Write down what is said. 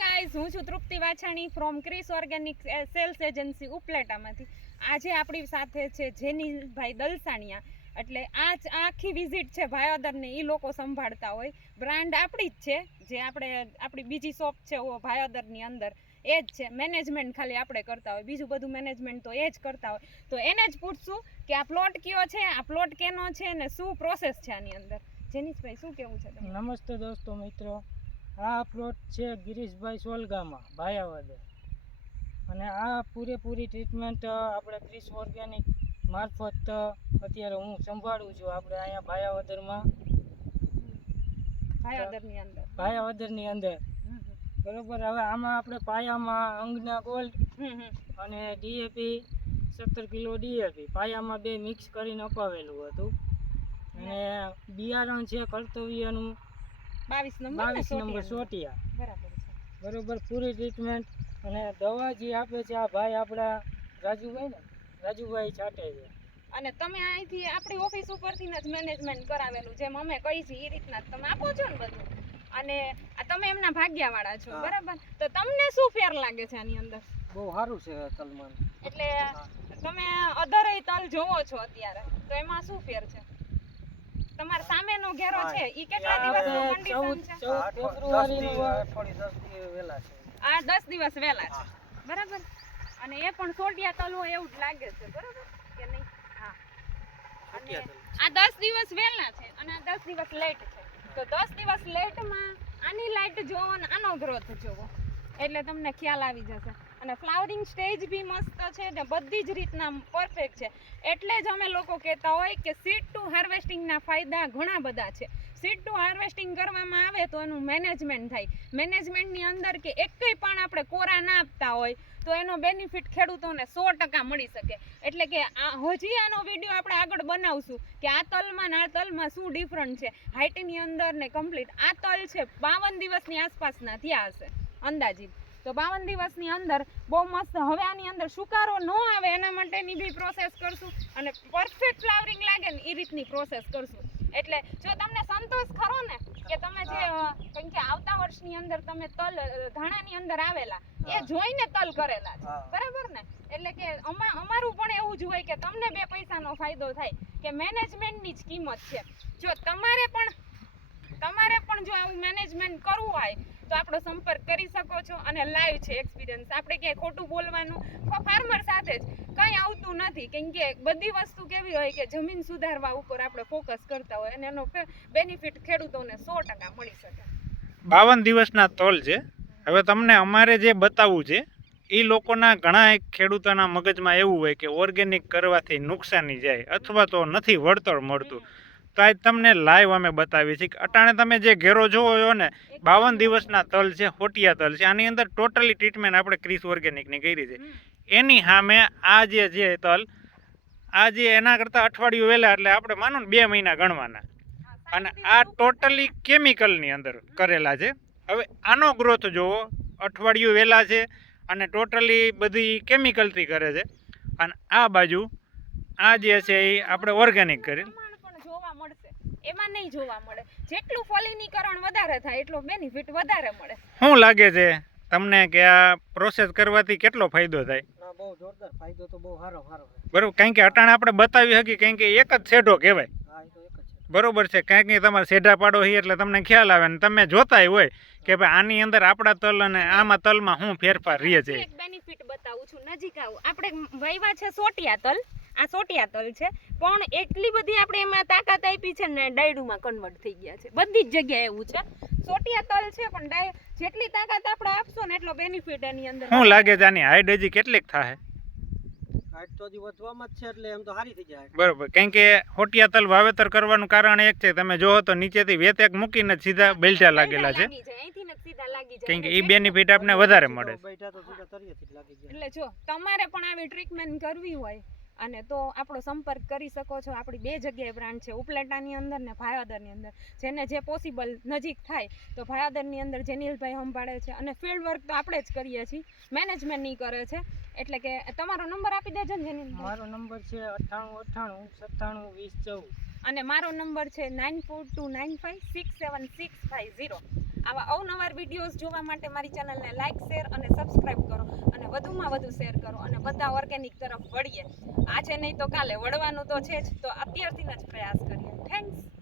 Guys, હું છું Trupti Vachhani from Kris organic sales agency ઉપલેટામાંથી. આજે આપણી સાથે છે જેનીલભાઈ દલસાણિયા. એટલે આખી વિઝિટ છે ભાયોદરની, એ લોકો સંભાળતા હોય. બ્રાન્ડ આપણી જ છે, જે આપણી બીજી શોપ છે ભાયોદરની અંદર એ જ છે. મેનેજમેન્ટ ખાલી આપણે કરતા હોય, બીજું બધું મેનેજમેન્ટ તો એ જ કરતા હોય. તો એને જ પૂછશું કે આ પ્લોટ કયો છે, આ પ્લોટ કેનો છે ને શું પ્રોસેસ છે આની અંદર. જેનીશભાઈ, શું કેવું છે તમારું? નમસ્તે દોસ્તો મિત્રો, આ પ્લોટ છે ગિરીશભાઈ સોલગામાં ભાયાવદર, અને આ પૂરેપૂરી ટ્રીટમેન્ટ આપણે ક્રિસ ઓર્ગેનિક મારફત અત્યારે હું સંભાળું છું. આપણે અહીંયા ભાયાવદરની અંદર બરોબર. હવે આમાં આપણે પાયામાં અંગના ગોલ્ડ અને ડીએપી 17 કિલો ડીએપી પાયામાં બે મિક્સ કરીને અપાવેલું હતું. અને બિયારણ છે કર્તવ્યનું 22 નંબર સોટિયા. બરોબર, પૂરી ટ્રીટમેન્ટ. અને દવા જે આપે છે આ ભાઈ આપણા રાજુભાઈ છાંટે છે. અને તમે અહીંથી આપણી ઓફિસ ઉપરથી જ મેનેજમેન્ટ કરાવેલું, જેમ અમે કહી છીએ એ રીતના તમે આપો છો ને બધું. અને તમે એમના ભાગ્યવાળા છો, બરાબર. તો તમને શું ફેર લાગે છે આની અંદર? બહુ સારું છે તલમાં. એટલે તમે અધરય તલ જોવો છો અત્યારે, તો એમાં શું ફેર છે? તમારા સામેનો ઘેરો છે ઈ કેટલા દિવસનો કન્ડિશન છે? 14 ફેબ્રુઆરીનો થોડી 10 દિવસ વહેલા છે. આ 10 દિવસ વહેલા છે, બરાબર. અને એ પણ સોડિયા તલ હોય એવું જ લાગે છે, બરાબર કે નહીં? હા. અને આ 10 દિવસ વહેલા છે અને આ 10 દિવસ લેટ છે. તો 10 દિવસ લેટમાં આની લાઈટ જોવો ને આનો ગ્રોથ જોવો, એટલે તમને ખ્યાલ આવી જશે. અને ફ્લાવરિંગ સ્ટેજ બી મસ્ત છે ને બધી જ રીતના પરફેક્ટ છે. એટલે જ અમે લોકો કહેતા હોય કે સીડ ટુ હાર્વેસ્ટિંગના ફાયદા ઘણા બધા છે. સીડ ટુ હાર્વેસ્ટિંગ કરવામાં આવે તો એનું મેનેજમેન્ટ થાય. મેનેજમેન્ટની અંદર કે એકેય પણ આપણે કોરા ના આપતા હોય તો એનો બેનિફિટ ખેડૂતોને 100% મળી શકે. એટલે કે હજી આનો વિડીયો આપણે આગળ બનાવશું કે આ તલમાં ને આ તલમાં શું ડિફરન્ટ છે. હાઇટની અંદર ને કમ્પ્લીટ આ તલ છે 52 દિવસની આસપાસના થયા હશે અંદાજિત. તો 52 દિવસની અંદર બહુ મસ્ત. હવે આની અંદર સુકારો ન આવે એના માટેની બી પ્રોસેસ કરશું, અને પરફેક્ટ ફ્લાવરિંગ લાગે ને એ રીતની પ્રોસેસ કરશું. એટલે જો તમને સંતોષ ખરો ને કે તમે જે કેમ કે આવતા વર્ષની અંદર તમે તલ ધાણાની અંદર આવેલા એ જોઈને તલ કરેલા છે, બરાબર ને? એટલે કે અમારું પણ એવું જ હોય કે તમને 2 પૈસાનો ફાયદો થાય, કે મેનેજમેન્ટની જ કિંમત છે. જો તમારે પણ જો આવું મેનેજમેન્ટ કરવું હોય તો આપણો સંપર્ક કરી શકો છો. અને લાઈવ છે એક્સપિરિયન્સ, આપણે ક્યાંય ખોટું બોલવાનું ફાર્મર સાથે જ કંઈ આવતું નથી. કેમ કે બધી વસ્તુ કેવી હોય કે જમીન સુધારવા ઉપર આપણે ફોકસ કરતા હોય અને એનો બેનિફિટ ખેડૂતોને 100% મળી શકે. 52 દિવસના તલ છે. હવે તમને અમારે જે બતાવવું છે એ લોકોના ઘણા ખેડૂતોના મગજમાં એવું હોય કે ઓર્ગેનિક કરવાથી નુકસાની જાય અથવા તો નથી વળતર મળતું. તો આજ તમને લાઈવ અમે બતાવીએ છીએ કે અટાણે તમે જે ઘેરો જોવો છો ને 52 દિવસના તલ છે, હોટિયા તલ છે. આની અંદર ટોટલી ટ્રીટમેન્ટ આપણે ક્રિસ ઓર્ગેનિકની કરી છે. એની સામે આ જે તલ આ જે એના કરતાં અઠવાડિયું વહેલા, એટલે આપણે માનો ને 2 મહિના ગણવાના. અને આ ટોટલી કેમિકલની અંદર કરેલા છે. હવે આનો ગ્રોથ જોવો, અઠવાડિયું વહેલા છે અને ટોટલી બધી કેમિકલથી કરે છે. અને આ બાજુ આ જે છે એ આપણે ઓર્ગેનિક કરી એમાં નહીં જોવા મળે. જેટલું ફલિનીકરણ વધારે થાય એટલો બેનિફિટ વધારે મળે. શું લાગે છે તમને કે આ પ્રોસેસ કરવાથી કેટલો ફાયદો થાય? બહુ જોરદાર ફાયદો તો બહુ સારો છે. બરોબર, કારણ કે અટાણે આપણે બતાવી શકીએ, કારણ કે એક જ શેઢો કહેવાય. બરોબર છે, કારણ કે તમારે શેઢા પાડો છે એટલે તમને ખ્યાલ આવે ને તમે જોતાય હોય કે ભાઈ આની અંદર આપણા તલ અને આમાં તલમાં શું ફેરફાર રહે છે. એક બેનિફિટ બતાવું છું, નજીક આવું. આપણે વાવ્યા છે સોટિયા તલ, આ સોટિયા તલ છે, પણ એટલી બધી આપણે એમાં તાકાત આપી છે ને ડાયડુમાં કન્વર્ટ થઈ ગયા છે. બધી જ જગ્યાએ એવું છે. સોટિયા તલ છે પણ જેટલી તાકાત આપણે આપશો ને એટલો બેનિફિટ એની અંદર. શું લાગે છે આની હાઈટ હજી કેટલીક થાય? હાઈટ તો હજી વધવામાં જ છે, એટલે એમ તો સારી થઈ જાય. બરોબર, કારણ કે હોટિયા તલ વાવેતર કરવાનું કારણ એક છે, તમે જોવો તો નીચેથી વેત એક મૂકીને સીધા બેલચા લાગેલા છે, કારણ કે એ બેનિફિટ આપને વધારે મળે. એટલે જો તમારે પણ આવી ટ્રીટમેન્ટ કરવી હોય અને તો આપણો સંપર્ક કરી શકો છો. આપણી 2 જગ્યાએ બ્રાન્ચ છે, ઉપલેટાની અંદર ને ભાયોદરની અંદર. જેને જે પોસિબલ નજીક થાય તો ભાયોદરની અંદર જેનીલભાઈ સંભાળે છે, અને ફિલ્ડ વર્ક તો આપણે જ કરીએ છીએ, મેનેજમેન્ટ નહીં કરે છે. એટલે કે તમારો નંબર આપી દેજો ને જેનીલભાઈ. મારો નંબર છે 9898 97 20 14. અને મારો નંબર છે 9429567650. આવા અવનવાર વિડીયોઝ જોવા માટે મારી ચેનલને લાઇક શેર અને સબસ્ક્રાઇબ કરો અને વધુમાં વધુ શેર કરો અને બધા ઓર્ગેનિક તરફ વળીએ. આજે નહીં તો કાલે વળવાનું તો છે જ, તો અત્યારથી જ પ્રયાસ કરીએ. થેન્ક્સ.